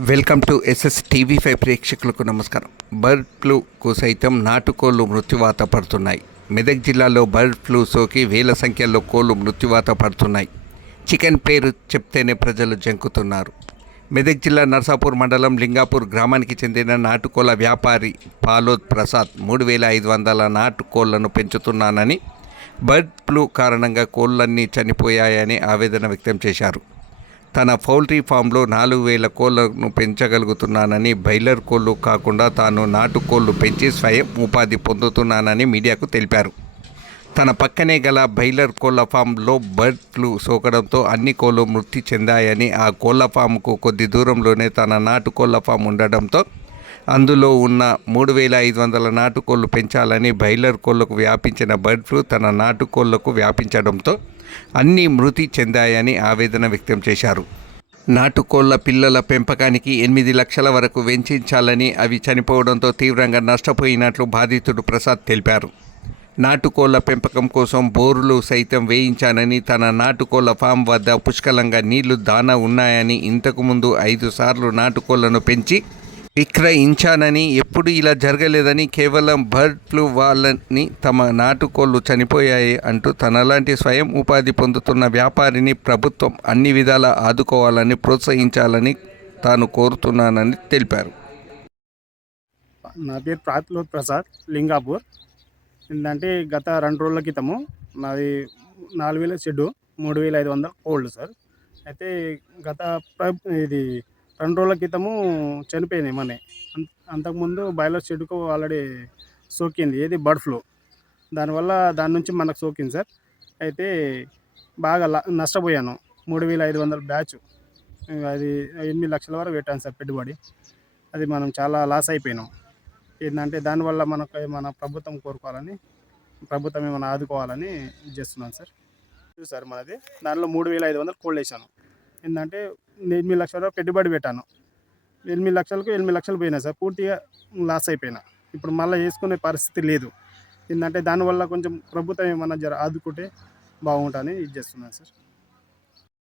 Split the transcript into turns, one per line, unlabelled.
Welcome to SS TV five ప్రేక్షకులకు నమస్కారం. Bird ఫ్లూకు సైతం నాటుకోళ్ళు మృత్యువాత పడుతున్నాయి. మెదక్ జిల్లాలో బర్డ్ ఫ్లూ సోకి వేల సంఖ్యలో కోళ్ళు మృత్యువాత పడుతున్నాయి. చికెన్ పేరు చెప్తేనే ప్రజలు జంకుతున్నారు. మెదక్ జిల్లా నర్సాపూర్ మండలం లింగాపూర్ గ్రామానికి చెందిన నాటుకోళ్ళ వ్యాపారి పాలోద్ ప్రసాద్ మూడు వేల ఐదు వందల నాటుకోళ్ళను పెంచుతున్నానని బర్డ్ ఫ్లూ కారణంగా కోళ్ళన్నీ చనిపోయాయని ఆవేదన వ్యక్తం చేశారు. తన పౌల్ట్రీ ఫామ్లో నాలుగు వేల కోళ్ళను పెంచగలుగుతున్నానని బైలర్ కోళ్ళు కాకుండా తాను నాటు కోళ్ళు పెంచి స్వయం ఉపాధి పొందుతున్నానని మీడియాకు తెలిపారు. తన పక్కనే గల బైలర్ కోళ్ళ ఫామ్లో బర్డ్ ఫ్లూ సోకడంతో అన్ని కోళ్ళు మృతి చెందాయని ఆ కోళ్ళ ఫామ్కు కొద్ది దూరంలోనే తన నాటు కోళ్ళ ఫామ్ ఉండడంతో అందులో ఉన్న మూడు వేల ఐదు వందల నాటుకోళ్ళు పెంచాలని బైలర్ కోళ్ళకు వ్యాపించిన బర్డ్ ఫ్లూ తన నాటుకోళ్ళకు వ్యాపించడంతో అన్నీ మృతి చెందాయని ఆవేదన వ్యక్తం చేశారు. నాటుకోళ్ళ పిల్లల పెంపకానికి ఎనిమిది లక్షల వరకు వెంచించాలని అవి చనిపోవడంతో తీవ్రంగా నష్టపోయినట్లు బాధితుడు ప్రసాద్ తెలిపారు. నాటుకోళ్ళ పెంపకం కోసం బోరులు సైతం వేయించానని తన నాటుకోళ్ళ ఫామ్ వద్ద పుష్కలంగా నీళ్ళు దానా ఉన్నాయని ఇంతకుముందు ఐదు సార్లు నాటుకోళ్ళను పెంచి విక్రయించానని ఎప్పుడు ఇలా జరగలేదని కేవలం బర్డ్ ఫ్లూ వాళ్ళని తమ నాటుకోళ్ళు చనిపోయాయి అంటూ తనలాంటి స్వయం ఉపాధి పొందుతున్న వ్యాపారిని ప్రభుత్వం అన్ని విధాలా ఆదుకోవాలని ప్రోత్సహించాలని తాను కోరుతున్నానని తెలిపారు.
నా పేరు ప్రాతిలోక్ ప్రసాద్ లింగాపూర్. ఏంటంటే గత రెండు రోజుల క్రితము నాది నాలుగు వేల షెడ్డు మూడు వేల ఐదు వందల కోల్డ్ సార్. అయితే గత ఇది రెండు రోజుల క్రితము చనిపోయింది మనే. అంతకుముందు బాయిలర్ షెడ్కు ఆల్రెడీ సోకింది ఏది బర్డ్ ఫ్లూ. దానివల్ల దాని నుంచి మనకు సోకింది సార్. అయితే బాగా నష్టపోయాను. మూడు వేల ఐదు వందల బ్యాచ్. అది ఎనిమిది లక్షల వరకు పెట్టాను సార్ పెట్టుబడి. అది మనం చాలా లాస్ అయిపోయినాం. ఏంటంటే దానివల్ల మనకు మన ప్రభుత్వం కోరుకోవాలని ప్రభుత్వం ఏమైనా ఆదుకోవాలని ఇది చేస్తున్నాను సార్. సార్ మనది. దానిలో మూడు వేల ఐదు వందలు కోల్డ్ వేసాను. ఏంటంటే ఎనిమిది లక్షల పెట్టుబడి పెట్టాను. ఎనిమిది లక్షలకు ఎనిమిది లక్షలు పోయినా సార్ పూర్తిగా లాస్ అయిపోయినా. ఇప్పుడు మళ్ళీ వేసుకునే పరిస్థితి లేదు. ఏంటంటే దానివల్ల కొంచెం ప్రభుత్వం ఏమన్నా జర ఆదుకుంటే బాగుంటుందని ఇది చేస్తున్నాను సార్.